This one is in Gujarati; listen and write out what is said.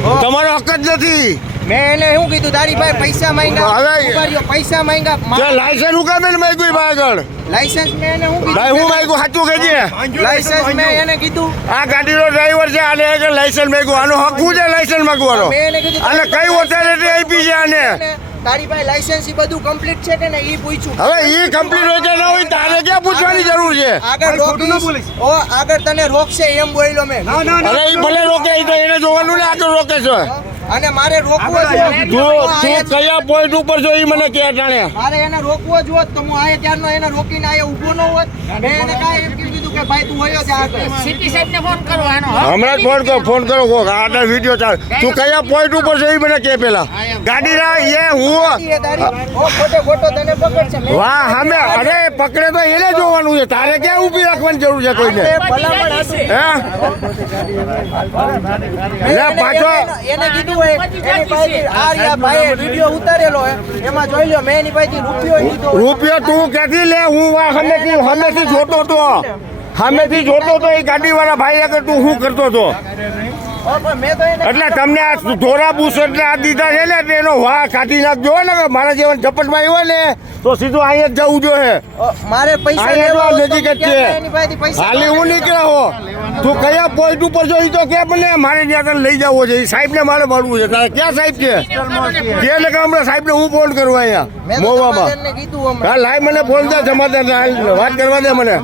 તમારો હક જ નથી. મેં એને શું કીધું તારી ભાઈ પૈસા માંગ્યા પૈસા માંગ્યા લાયસન્સ હું કામે માંગ્યું ભાઈ આગળ લાયસન્સ મેં એને શું ભાઈ હું કીધું માંગ્યું સાચું કહેજે. લાયસન્સ મેં એને કીધું આ ગાડીનો ડ્રાઈવર છે આને આગળ લાયસન્સ માંગ્યું. આનો હક શું છે લાયસન્સ માંગવાનો? મેં એને કીધું આને કઈ ઓથોરિટી આપી છે આને? તારી ભાઈ લાયસન્સ ઈ બધું કમ્પ્લીટ છે કે ને ઈ પૂછ્યું. હવે ઈ કમ્પ્લીટ હોય કે ના હોય તારે ક્યાં પૂછવાની જરૂર છે? આગળ રોકીશ ઓ આગળ તને રોકશે એમ બોલ્યો મેં. અરે ઈ ભલે રોકે ઈ તો એને જોવાનું ને આગળ રોકે છે. અને મારે રોકવો જ તું કયા પોઈન્ટ ઉપર છો ઈ મને કે જાણે. મારે એને રોકવો જ હોત તો હું આયા ત્યારનો એને રોકીને આયા ઊભો ન હોત. મેં એને કાંઈ એમ કીધું કે ભાઈ તું હોયો જા આગળ. સીટી સાહેબને ફોન કરો આનો હમણાં જ ફોન કરો કોક આટલા વિડીયો ચાલ. તું કયા પોઈન્ટ ઉપર છો ઈ મને કે પેલા. ગાડી ના એ હું ખોટો તને પકડશે. વાહ સામે અરે પકડે તો એને જોવાનું છે. તારે ક્યાં ઊભી રાખવાની જરૂર છે કોઈને? ભલામણ હતી. હે પાછો એને કીધું હોય એની પાસેથી આ રહ્યા ભાઈએ વિડીયો ઉતારેલો હે એમાં જોઈ લ્યો મેં એની પાસેથી રૂપિયો લીધો. રૂપિયો તું ક્યાંથી લે? હું સામેથી જોતો તો એ ગાડી વાળા ભાઈ આગળ તું શું કરતો હતો? મેં તો એને એટલે તમને આ ધોરા બુસ એટલે આ દીધા છે ને એટલે એનો વાહ કાઢી નાખજો ને કે મારા જેવા ઝપટમાં આવ્યો ને તો સીધું અહીંયા જ જવું જોઈએ. મારે પૈસા અહીંયા તો લેવા નજીક જ છે. એની પાસેથી પૈસા હાલી હું નીકળ્યો હો. તું કયા પોઈન્ટ ઉપર જો ઈ તો કે મને મારે ત્યાં તને લઈ જવો છે. એ સાહેબને મારે મળવું છે. તારે ક્યાં સાહેબ છે? કે એટલે કે હમણાં સાહેબને હું ફોન કરું અહીંયા મોવામાં. મેં કીધું હા લાઈ મને ફોન દે સમાધાન વાત કરવા દે મને.